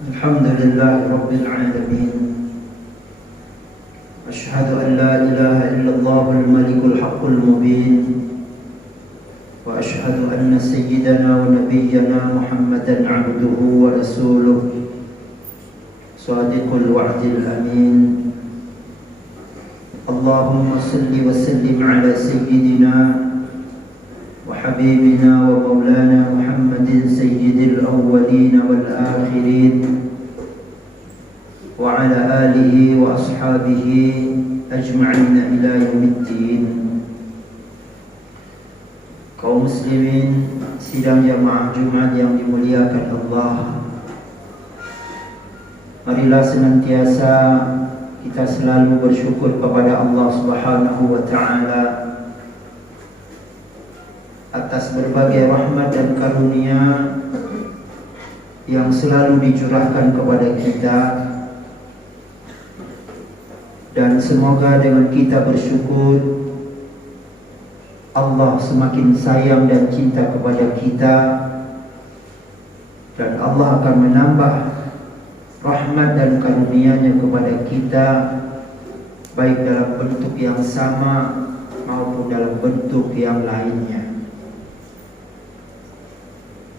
Alhamdulillah Rabbil Alamin. Ashhadu an la ilaha illallah al-malikul haqqul mubin. Wa ashhadu anna sayyidana wa nabiyyana Muhammadan abduhu wa rasuluh Sadiqul wa'dil amin. Allahumma salli wa sallim ala sayyidina wa habibina wa maulana Muhammadin sayyidil awwalin wal akhirin wa ala alihi wa ashabihi ajma'in ila yaumiddin. Kaum muslimin sidang jamaah Jumat yang dimuliakan Allah, marilah senantiasa kita selalu bersyukur kepada Allah Subhanahu wa taala atas berbagai rahmat dan karunia yang selalu dicurahkan kepada kita, dan semoga dengan kita bersyukur Allah semakin sayang dan cinta kepada kita, dan Allah akan menambah rahmat dan karunia-Nya kepada kita, baik dalam bentuk yang sama maupun dalam bentuk yang lainnya.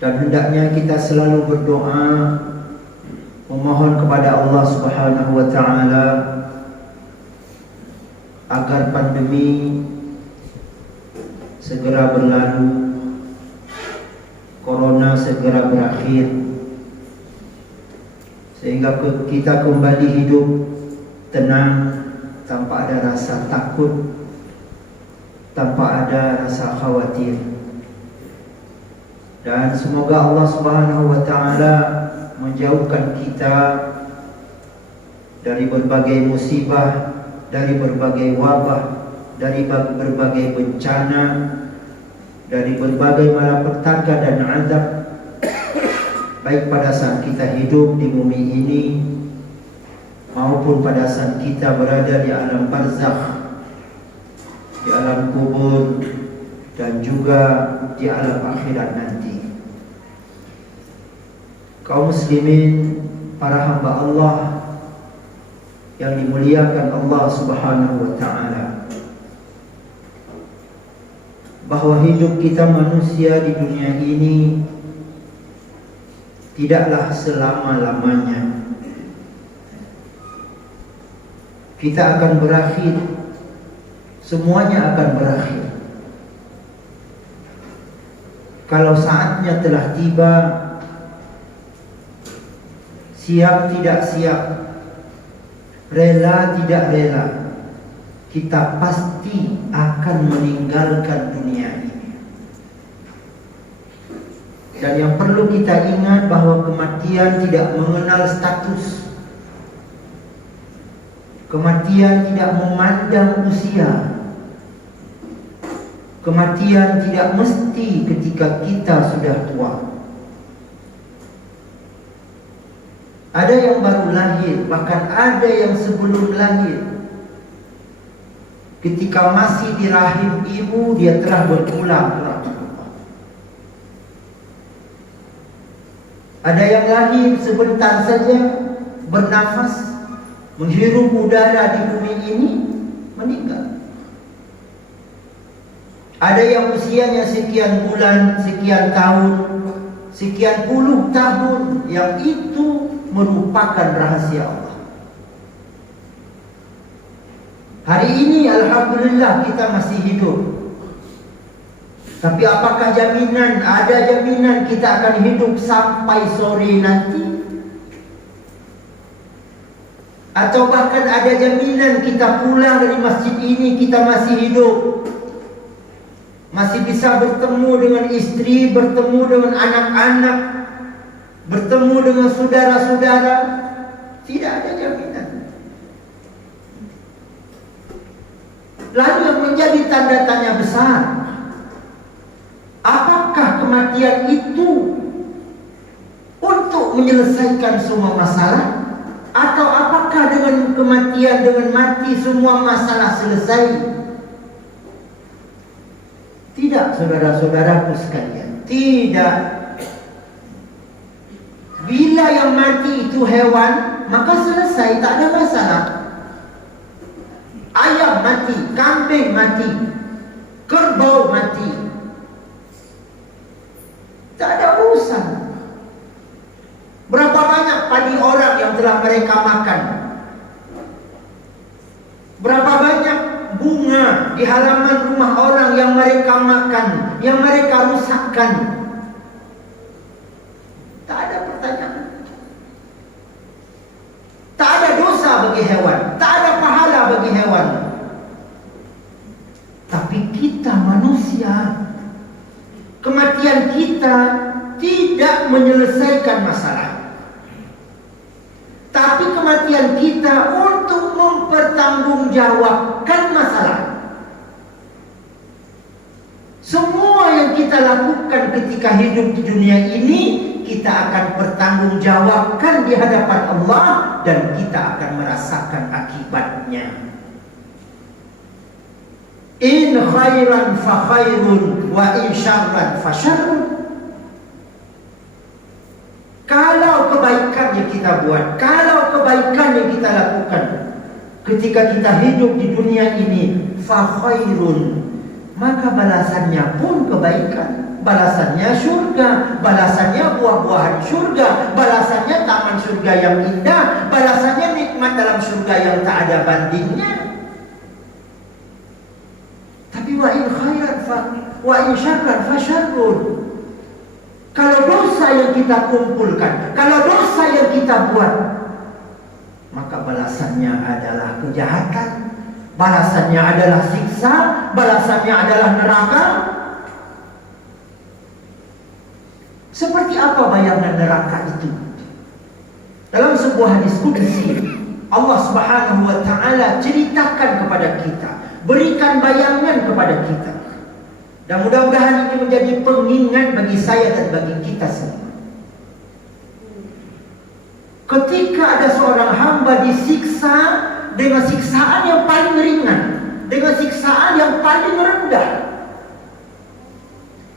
Dan hendaknya kita selalu berdoa memohon kepada Allah Subhanahu wa taala agar pandemi segera berlalu, corona segera berakhir, sehingga kita kembali hidup tenang, tanpa ada rasa takut, tanpa ada rasa khawatir. Dan semoga Allah Subhanahu wa taala menjauhkan kita dari berbagai musibah, dari berbagai wabah, dari berbagai bencana, dari berbagai malapetaka dan azab, baik pada saat kita hidup di bumi ini maupun pada saat kita berada di alam barzakh, di alam kubur, dan juga di alam akhirat nanti. Kaum muslimin, para hamba Allah yang dimuliakan Allah Subhanahu wa taala, bahwa hidup kita manusia di dunia ini tidaklah selama-lamanya. Kita akan berakhir, semuanya akan berakhir. Kalau saatnya telah tiba, siap tidak siap, rela tidak rela, kita pasti akan meninggalkan dunia ini. Dan yang perlu kita ingat bahwa kematian tidak mengenal status. Kematian tidak memandang usia. Kematian tidak mesti ketika kita sudah tua. Ada yang baru lahir, bahkan ada yang sebelum lahir. Ketika masih di rahim ibu, dia telah berpulang ke rahmatullah. Ada yang lahir sebentar saja, bernafas, menghirup udara di bumi ini, meninggal. Ada yang usianya sekian bulan, sekian tahun, sekian puluh tahun, yang itu merupakan rahasia Allah. Hari ini alhamdulillah kita masih hidup. Tapi apakah jaminan, ada jaminan kita akan hidup sampai sore nanti? Atau bahkan ada jaminan kita pulang dari masjid ini kita masih hidup, masih bisa bertemu dengan istri, bertemu dengan anak-anak, bertemu dengan saudara-saudara? Tidak ada jaminan. Lalu yang menjadi tanda tanya besar, apakah kematian itu untuk menyelesaikan semua masalah? Atau apakah dengan kematian, dengan mati semua masalah selesai? Tidak, saudara-saudaraku sekalian, tidak. Bila yang mati itu hewan, maka selesai, tak ada masalah. Ayam mati, kambing mati, kerbau mati, tak ada urusan. Berapa banyak padi orang yang telah mereka makan? Berapa banyak bunga di halaman rumah orang yang mereka makan, yang mereka rusakkan? Tak ada pertanyaan. Tak ada dosa bagi hewan, tak ada pahala bagi hewan. Tapi kita manusia, kematian kita tidak menyelesaikan masalah. Tapi kematian kita untuk mempertanggungjawabkan masalah. Semua yang kita lakukan ketika hidup di dunia ini, kita akan bertanggungjawabkan di hadapan Allah, dan kita akan merasakan akibatnya. In khairan fa khairun wa in syarran fa syarrun. Kalau kebaikan yang kita buat, kalau kebaikan yang kita lakukan ketika kita hidup di dunia ini, fa khairun, maka balasannya pun kebaikan. Balasannya surga, balasannya buah-buahan surga, balasannya taman surga yang indah, balasannya nikmat dalam surga yang tak ada bandingnya. Tapi wa in khairan wa in syarran fa syarrun. Kalau dosa yang kita kumpulkan, kalau dosa yang kita buat, maka balasannya adalah kejahatan, balasannya adalah siksa, balasannya adalah neraka. Seperti apa bayangan neraka itu? Dalam sebuah hadis qudsi, Allah Subhanahu wa taala ceritakan kepada kita, berikan bayangan kepada kita. Dan mudah-mudahan ini menjadi pengingat bagi saya dan bagi kita semua. Ketika ada seorang hamba disiksa dengan siksaan yang paling ringan, dengan siksaan yang paling rendah,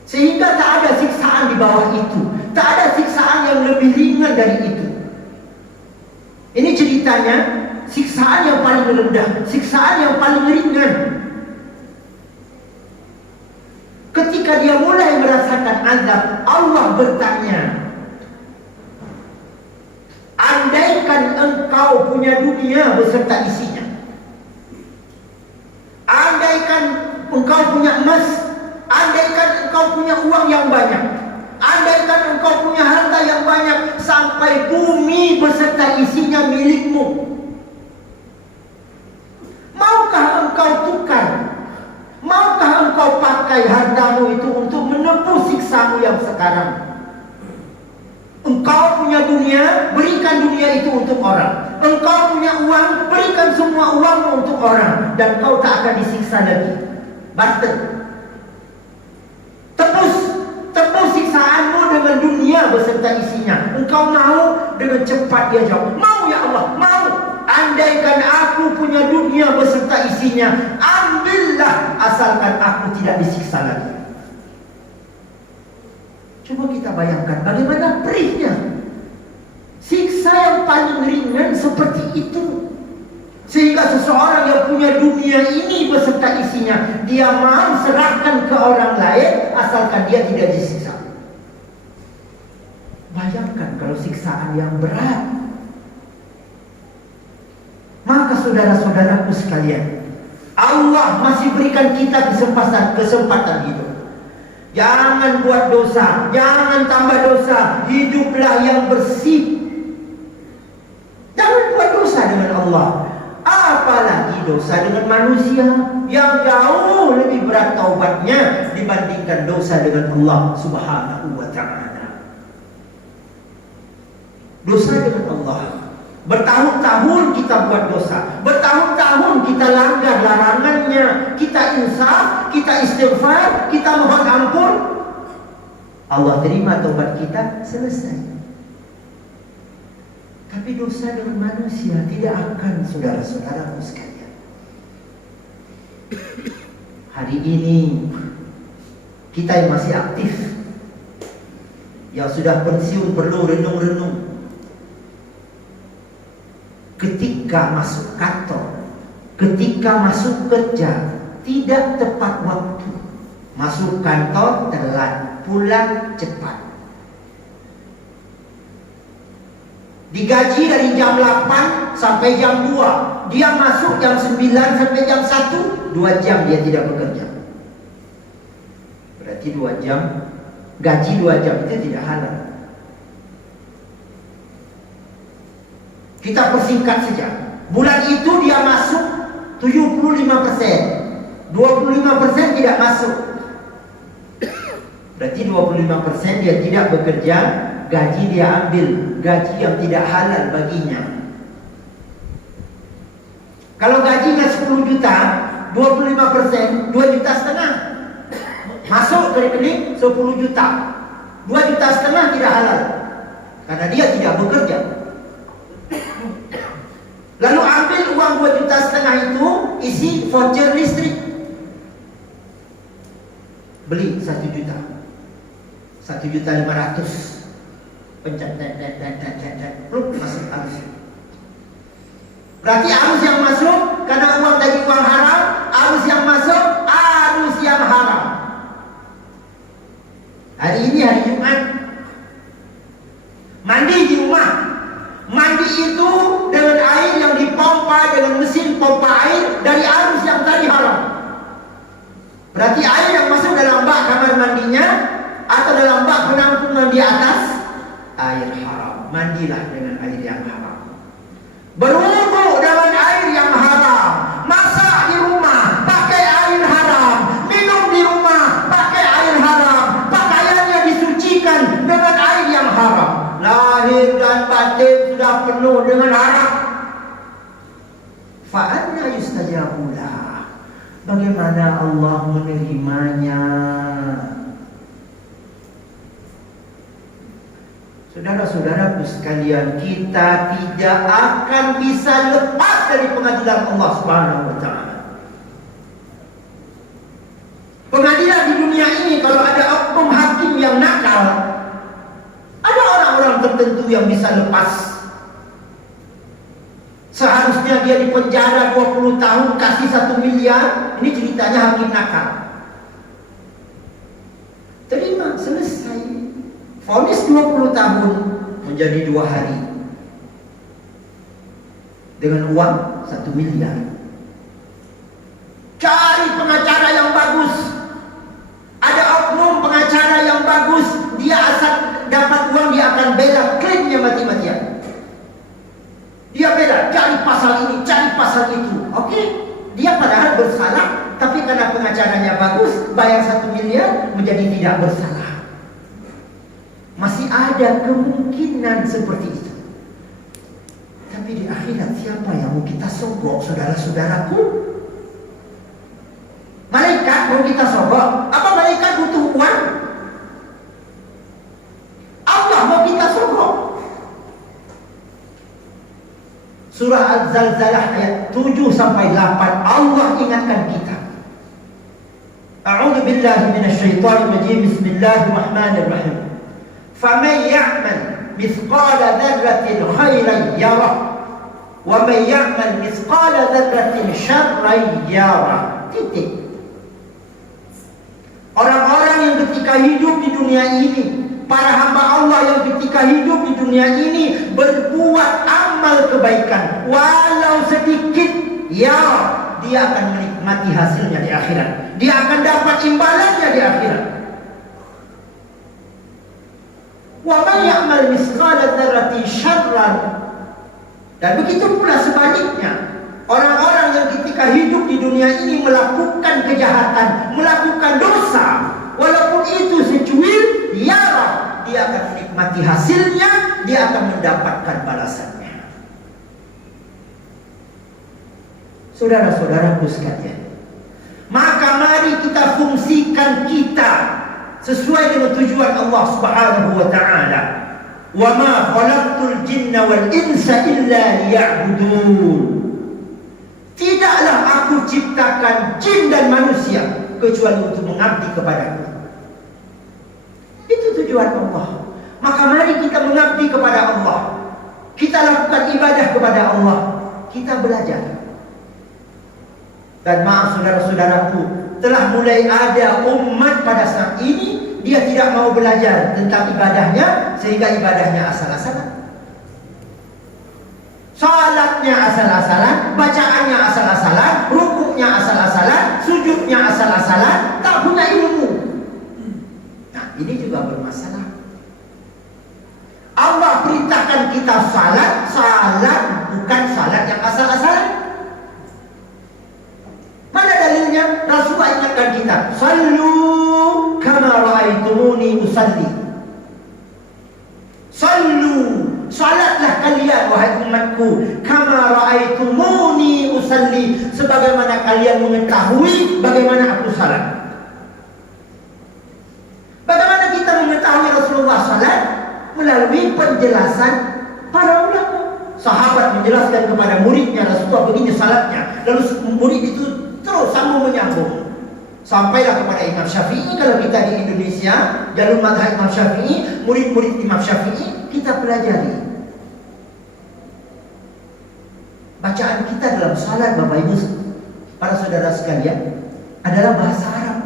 sehingga tak ada siksaan di bawah itu, tak ada siksaan yang lebih ringan dari itu. Ini ceritanya siksaan yang paling rendah, siksaan yang paling ringan. Ketika dia mulai merasakan azab, Allah bertanya, andaikan engkau punya dunia beserta isinya, andaikan engkau punya emas, andaikan engkau punya uang yang banyak, andaikan engkau punya harta yang banyak, sampai bumi beserta isinya milikmu, maukah engkau tukar? Maukah engkau pakai hartamu itu untuk menebus siksamu yang sekarang? Engkau punya dunia, berikan dunia itu untuk orang. Engkau punya uang, berikan semua uangmu untuk orang, dan kau tak akan disiksa lagi. Barter. Tebus siksaanmu dengan dunia beserta isinya. Engkau mau? Dengan cepat dia jawab, mau ya Allah, mau. Andaikan aku punya dunia beserta isinya, ambillah, asalkan aku tidak disiksa lagi. Coba kita bayangkan bagaimana perihnya. Siksa yang paling ringan seperti itu. Sehingga seseorang yang punya dunia ini beserta isinya, dia mau serahkan ke orang lain asalkan dia tidak disiksa. Bayangkan kalau siksaan yang berat. Maka saudara-saudaraku sekalian, Allah masih berikan kita kesempatan hidup. Jangan buat dosa, jangan tambah dosa, hiduplah yang bersih. Jangan buat dosa dengan Allah, apalagi dosa dengan manusia yang jauh lebih berat taubatnya dibandingkan dosa dengan Allah Subhanahu wa ta'ala. Dosa dengan Allah, bertahun-tahun kita buat dosa, bertahun-tahun kita langgar larangannya, kita insaf, kita istighfar, kita mohon ampun. Allah terima taubat kita, selesai. Tapi dosa dengan manusia tidak akan, saudara-saudaraku sekalian. Hari ini kita yang masih aktif, Yang sudah pensiun perlu renung-renung. Ketika masuk kantor, ketika masuk kerja, tidak tepat waktu. Masuk kantor telat, pulang cepat. Digaji dari jam 8 sampai jam 2. Dia masuk jam 9 sampai jam 1. 2 jam dia tidak bekerja. Berarti 2 jam. Gaji 2 jam itu tidak halal. Kita persingkat saja. Bulan itu dia masuk 75%. 25% tidak masuk. Berarti 25% dia tidak bekerja. Gaji dia ambil. Gaji yang tidak halal baginya. Kalau gajinya 10 juta, 25%, 2,5 juta. Masuk ke rekening 10 juta. 2,5 juta tidak halal. Karena dia tidak bekerja. Lalu ambil uang 2,5 juta itu, isi voucher listrik. Beli 1 juta. 1,5 juta. Pencet, masuk arus. Berarti arus yang masuk karena uang dari uang haram, arus yang masuk arus yang haram. Hari ini hari Jumat, mandi di rumah. Mandi itu dengan air yang dipompa dengan mesin pompa air dari arus yang tadi haram. Berarti air yang masuk dalam bak kamar mandinya atau dalam bak penampungan di atas, air haram. Mandilah dengan air yang haram. Berwudu dengan air yang haram. Masak di rumah pakai air haram. Minum di rumah pakai air haram. Pakaiannya disucikan dengan air yang haram. Lahir dan batin sudah penuh dengan haram. Fa'anna yustajabulah. Bagaimana Allah menerimanya? Saudara-saudaraku sekalian, kita tidak akan bisa lepas dari pengadilan Allah Subhanahu wa taala. Pengadilan di dunia ini, kalau ada oknum hakim yang nakal, ada orang-orang tertentu yang bisa lepas. Seharusnya dia dipenjara 20 tahun, kasih 1 miliar. Ini ceritanya hakim nakal. Terima, selesai. Vonis 20 tahun menjadi 2 hari. Dengan uang 1 miliar. Cari pengacara yang bagus. Ada oknum pengacara yang bagus. Dia asal dapat uang, dia akan bela klaimnya mati-matian. Dia bela, cari pasal ini, cari pasal itu. Oke, dia padahal bersalah, tapi karena pengacaranya bagus, bayar 1 miliar menjadi tidak bersalah. Masih ada kemungkinan seperti itu. Tapi di akhirat siapa yang mau kita sogok, saudara-saudaraku? Malaikat mau kita sogok? Apa malaikat butuh uang? Allah mau kita sogok? Surah Al-Zalzalah ayat 7 sampai 8 Allah ingatkan kita. A'udzu billahi minasyaitonir rajim. Bismillahirrahmanirrahim. فَمَنْ يَعْمَلْ مِثْقَالَ ذَرَّةٍ خَيْرًا يَرَهُ وَمَنْ يَعْمَلْ مِثْقَالَ ذَرَّةٍ شَرًّا يَرَهُ. Titik. Orang-orang yang ketika hidup di dunia ini, para hamba Allah yang ketika hidup di dunia ini berbuat amal kebaikan walau sedikit, ya dia akan menikmati hasilnya di akhirat. Dia akan dapat imbalannya di akhirat. Wa man ya'mal mithqala dzarratin syarran. Dan begitu pula sebaliknya, orang-orang yang ketika hidup di dunia ini melakukan kejahatan, melakukan dosa, walaupun itu secuil, ya dia akan menikmati hasilnya, dia akan mendapatkan balasannya. Saudara-saudaraku sekalian, maka mari kita fungsikan kita sesuai dengan tujuan Allah Subhanahu wa taala. Wa ma khalaqtul jinna wal insa illa liya'budun. Tidaklah aku ciptakan jin dan manusia kecuali untuk mengabdi kepadaku. Itu tujuan Allah. Maka mari kita mengabdi kepada Allah. Kita lakukan ibadah kepada Allah. Kita belajar. Dan maaf saudara-saudaraku, telah mulai ada umat pada saat ini, dia tidak mau belajar tentang ibadahnya, sehingga ibadahnya asal-asalan. Salatnya asal-asalan, bacaannya asal-asalan, rukuknya asal-asalan, sujudnya asal-asalan, tak punya ilmu. Nah, ini juga bermasalah. Allah perintahkan kita salat, salat bukan salat yang asal-asalan. Mana dalilnya? Rasulullah ingatkan kita, sallu kama ra'aitumuni usalli. Sallu, salatlah kalian wahai umatku, kama ra'aitumuni usalli, sebagaimana kalian mengetahui bagaimana aku salat. Bagaimana kita mengetahui Rasulullah salat? Melalui penjelasan para ulama. Sahabat menjelaskan kepada muridnya, Rasulullah begini salatnya. Lalu murid itu terus sambung menyambung. Sampailah kepada Imam Syafi'i. Kalau kita di Indonesia, jalur mazhab Imam Syafi'i, murid-murid Imam Syafi'i, kita pelajari. Bacaan kita dalam salat, Bapak Ibu, para saudara sekalian, adalah bahasa Arab.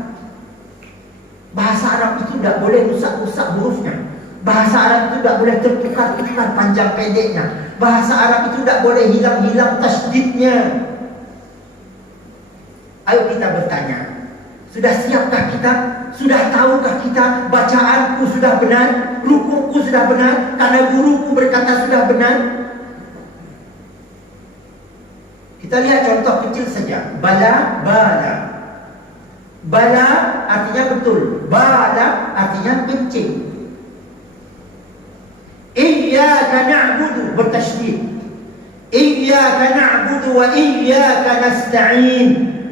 Bahasa Arab itu tidak boleh rusak-rusak hurufnya. Bahasa Arab itu tidak boleh tertukar-tukar panjang pendeknya. Bahasa Arab itu tidak boleh hilang-hilang tasydidnya. Ayo kita bertanya, sudah siapkah kita? Sudah tahukah kita bacaanku sudah benar, rukukku sudah benar, karena guruku berkata sudah benar? Kita lihat contoh kecil saja. Bala, bala. Bala artinya betul, bala artinya kencing. Iyyaka na'budu bertasydid. Iyyaka na'budu wa iyyaka nasta'in.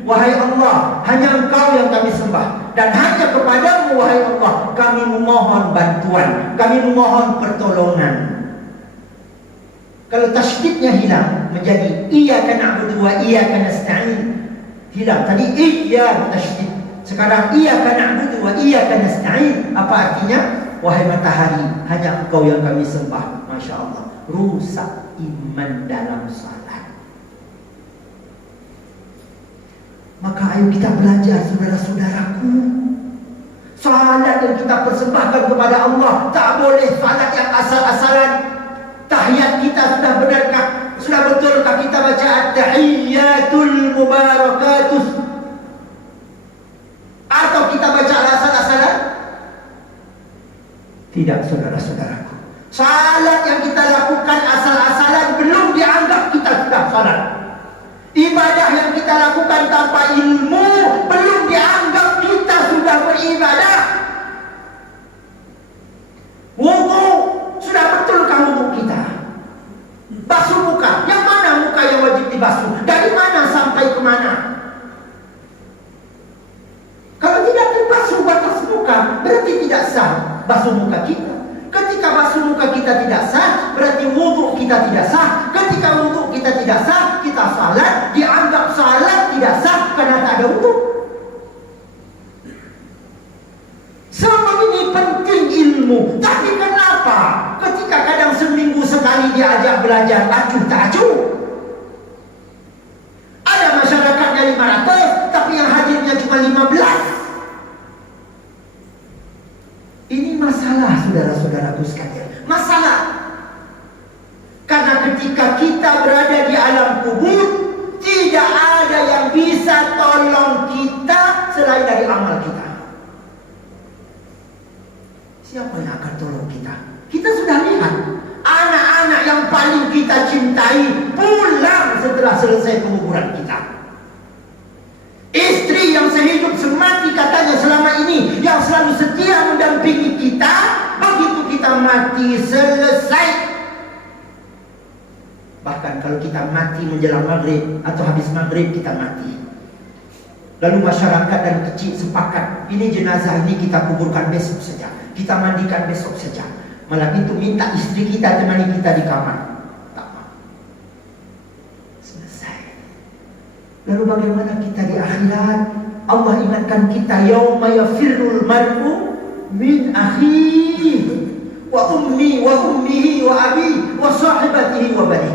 Wahai Allah, hanya Engkau yang kami sembah, dan hanya kepadamu wahai Allah kami memohon bantuan, kami memohon pertolongan. Kalau tasydidnya hilang menjadi iyyaka na'budu wa iyyaka nasta'in, hilang. Tadi iyyaka tasydid, sekarang iyyaka na'budu wa iyyaka nasta'in. Apa artinya? Wahai matahari, hanya Engkau yang kami sembah. Masya Allah, rusak iman dalam salat. Maka ayo kita belajar saudara-saudaraku. Salat yang kita persembahkan kepada Allah tak boleh salat yang asal-asalan. Tahiyat kita sudah benarkah? Sudah betulkah kita baca at-tahiyyatul mubarakatus? Atau kita baca asal-asalan? Tidak, saudara-saudaraku. Salat yang kita lakukan asal-asalan belum dianggap kita sudah salat. Ibadah yang kita lakukan tanpa ilmu belum dianggap kita sudah beribadah. Wudu, sudah betulkah wudu kita? Basuh muka, yang mana muka yang wajib dibasuh? Dari mana sampai ke mana? Kalau tidak terbasuh batas muka, berarti tidak sah basuh muka kita. Ketika basuh muka kita tidak sah, berarti wudu kita tidak sah. Ketika wudu kita tidak sah, kita salat dianggap salat tidak sah karena tak ada wudu. Semua ini penting ilmu. Tapi kenapa ketika kadang seminggu sekali diajak belajar acuh tak acuh? Ada masyarakatnya 500, tapi yang hadirnya cuma 15. Ini masalah saudara-saudaraku sekalian. Masalah. Karena ketika kita berada di alam kubur, tidak ada yang bisa tolong kita selain dari amal kita. Siapa yang akan tolong kita? Kita sudah lihat anak-anak yang paling kita cintai pulang setelah selesai penguburan kita. Istri yang sehidup semati katanya selama ini, yang selalu setia mendampingi kita, begitu kita mati selesai. Bahkan kalau kita mati menjelang maghrib atau habis maghrib kita mati, lalu masyarakat dan kecil sepakat, ini jenazah ini kita kuburkan besok saja, kita mandikan besok saja. Malah itu minta istri kita temani kita di kamar. Lalu bagaimana kita di akhirat? Allah ingatkan kita, yauma yafirrul mar'u min akhihi wa ummi wa ummihi wa abi wa sahibatihi wa bani.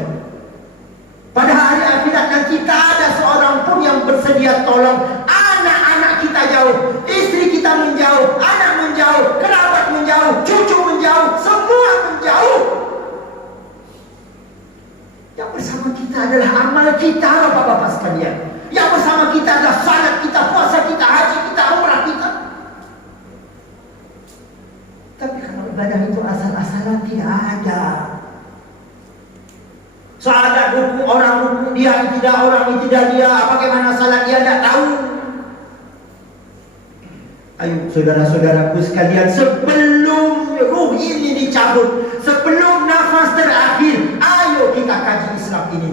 Pada hari akhirat nanti tak ada seorang pun yang bersedia tolong. Anak-anak kita jauh, istri kita menjauh, anak menjauh, kerabat menjauh, cucu menjauh, semua menjauh. Yang bersama kita adalah amal kita, bapak-bapak sekalian. Yang bersama kita adalah salat kita, puasa kita, haji kita, umrah kita. Tapi kalau ibadah itu asal-asalan tidak ada. Salat rukuk, orang rukuk dia tidak, orang ini tidak dia, bagaimana salat dia tidak tahu. Ayo saudara-saudaraku sekalian, sebelum ruh ini dicabut, sebelum nafas terakhir, ayo kita kaji Islam ini.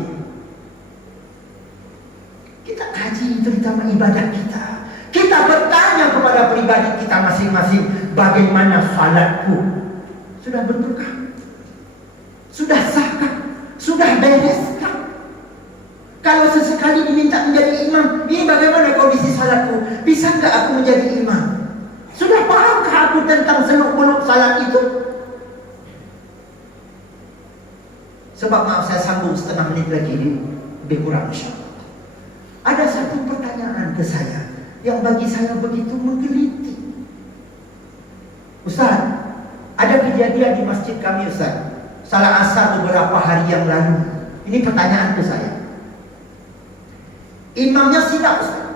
Kita kaji terutama ibadah kita. Kita bertanya kepada pribadi kita masing-masing, bagaimana salatku? Sudah betulkah? Sudah sahkah? Sudah bereskah? Kalau sesekali diminta menjadi imam, ini bagaimana kondisi salatku? Bisa enggak aku menjadi imam? Sudah pahamkah aku tentang seluk-beluk salat itu? Sebab maaf saya sambung setengah menit lagi, lebih kurang insyaAllah. Ada satu pertanyaan ke saya yang bagi saya begitu menggeliti. Ustaz, ada kejadian di masjid kami Ustaz, salat asar beberapa hari yang lalu. Ini pertanyaan ke saya. Imamnya silap Ustaz.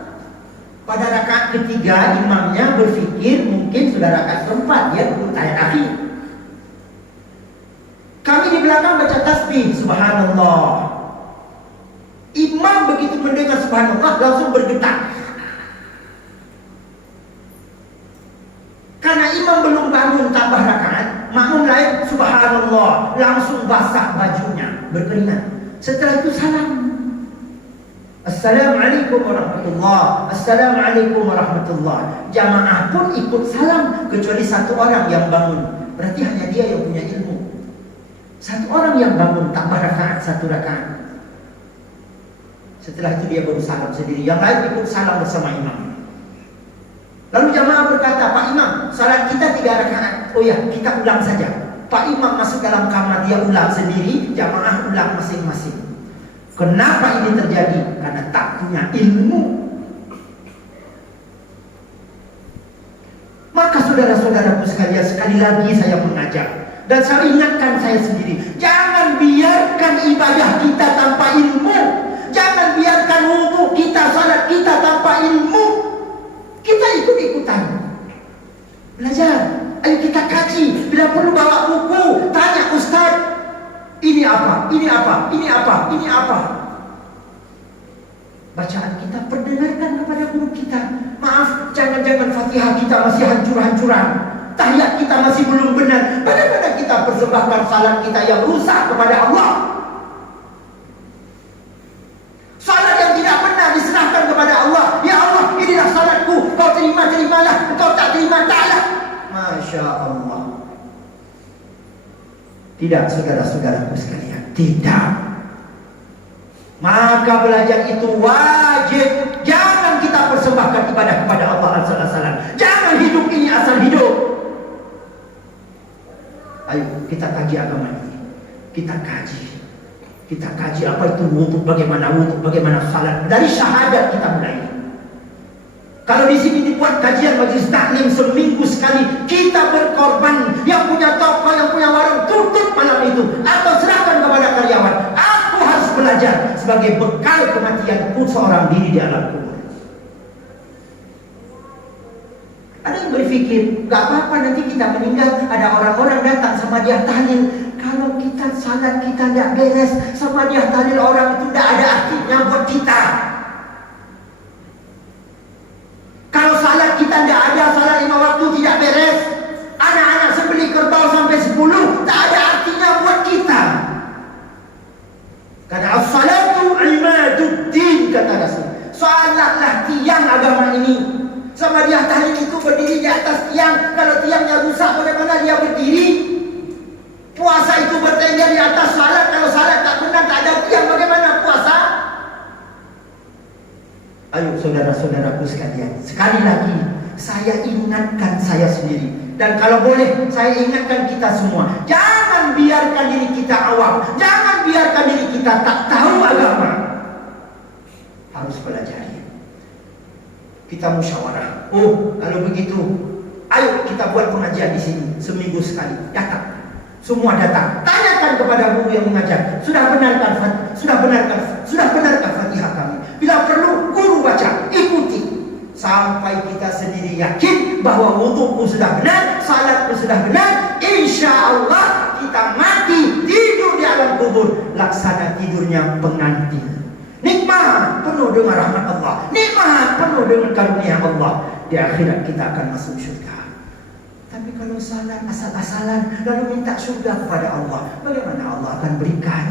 Pada rakaat ketiga imamnya berfikir mungkin sudah rakaat keempat, dia duduk tahiyat akhir. Kami di belakang baca tasbih, subhanallah. Imam begitu mendengar subhanallah langsung bergetar. Karena imam belum bangun tambah rakaat, makmum lain subhanallah langsung basah bajunya, berkeringat. Setelah itu salam. Assalamualaikum warahmatullah. Assalamualaikum warahmatullah. Jamaah pun ikut salam kecuali satu orang yang bangun. Berarti hanya dia yang punya ilmu. Satu orang yang bangun tambah rakaat, satu rakaat. Setelah itu dia baru salam sendiri. Yang lain ikut salam bersama imam. Lalu jamaah berkata, Pak Imam, salat kita 3 rakaat. Oh ya, kita ulang saja. Pak Imam masuk dalam kamar, dia ulang sendiri, jamaah ulang masing-masing. Kenapa ini terjadi? Karena tak punya ilmu. Maka saudara-saudaraku sekalian, sekali lagi saya mengajak dan saya ingatkan saya sendiri, jangan biarkan ibadah kita tanpa ilmu. Jangan biarkan wudhu kita, salat kita tanpa ilmu. Kita ikut-ikutan belajar. Ayo kita kaji. Bila perlu bawa buku, tanya Ustaz, ini apa, ini apa, ini apa, ini apa. Bacaan kita perdengarkan kepada guru kita. Maaf, jangan-jangan Fatihah kita masih hancur-hancuran, tahiyat kita masih belum benar. Bagaimana kita persembahkan salat kita yang rusak kepada Allah? Salat yang tidak benar diserahkan kepada Allah. Ya Allah, inilah salatku. Kau terima, terimalah. Kau tak terima, taklah. Masya Allah. Tidak, saudara-saudaraku sekalian, tidak. Maka belajar itu wajib. Jangan kita persembahkan ibadah kepada Allah asal-asalan. Jangan hidup ini asal hidup. Ayo kita kaji agama ini. Kita kaji. Kita kaji apa itu wudhu, bagaimana salat. Dari syahadat kita mulai. Kalau di sini dibuat kajian majelis taklim seminggu sekali, kita berkorban. Yang punya toko, yang punya warung tutup malam itu atau serahkan kepada karyawan. Aku harus belajar sebagai bekal kematianku seorang diri di alam kubur. Ada yang berpikir, gak apa-apa nanti kita meninggal, ada orang-orang datang sama dia tahlil. Kalau kita salat kita tidak beres, sama dia tahlil orang itu tidak ada artinya buat kita. Kalau salat kita tidak ada, salat 5 waktu tidak beres, anak-anak sembelih kerbau sampai 10, tak ada artinya buat kita. Karena as-salatu imaduddin, kata Rasul. Salatlah tiang agama ini. Sama dia tahlil itu berdiri di atas tiang. Kalau tiangnya rusak, bagaimana dia berdiri? Puasa itu bertengger di atas salat. Kalau salat tak benar, tak ada tiang, bagaimana puasa? Ayo saudara-saudaraku sekalian, sekali lagi saya ingatkan saya sendiri Dan kalau boleh saya ingatkan kita semua, jangan biarkan diri kita awam, jangan biarkan diri kita tak tahu agama. Harus pelajari. Kita musyawarah. Oh, kalau begitu, ayo kita buat pengajian di sini seminggu sekali. Datang. Semua datang. Tanyakan kepada guru yang mengajar. Sudah benarkah Fatihah kami? Bila perlu guru baca, ikuti. Sampai kita sendiri yakin bahwa wuduku sudah benar, salatku sudah benar. Insya Allah kita mati tidur di alam kubur laksana tidurnya pengantin. Nikmat penuh dengan rahmat Allah, nikmat penuh dengan karunia Allah. Di akhirat kita akan masuk surga. Tapi kalau salat asal-asalan lalu minta surga kepada Allah, bagaimana Allah akan berikan?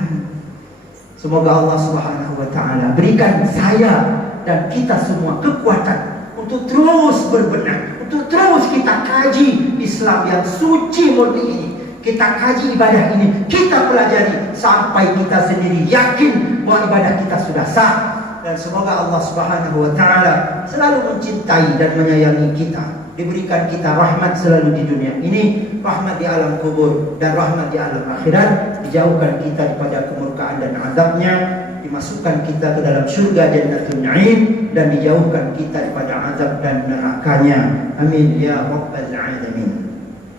Semoga Allah Subhanahu wa taala berikan saya dan kita semua kekuatan untuk terus berbenah, untuk terus kita kaji Islam yang suci murni ini. Kita kaji ibadah ini, kita pelajari sampai kita sendiri yakin bahwa ibadah kita sudah sah. Dan semoga Allah Subhanahu wa taala selalu mencintai dan menyayangi kita. Diberikan kita rahmat selalu di dunia ini, rahmat di alam kubur dan rahmat di alam akhirat. Dijauhkan kita daripada kemurkaan dan azabnya, dimasukkan kita ke dalam surga Jannatul Na'im, dan dijauhkan kita daripada azab dan nerakanya. Amin ya rabbal alamin.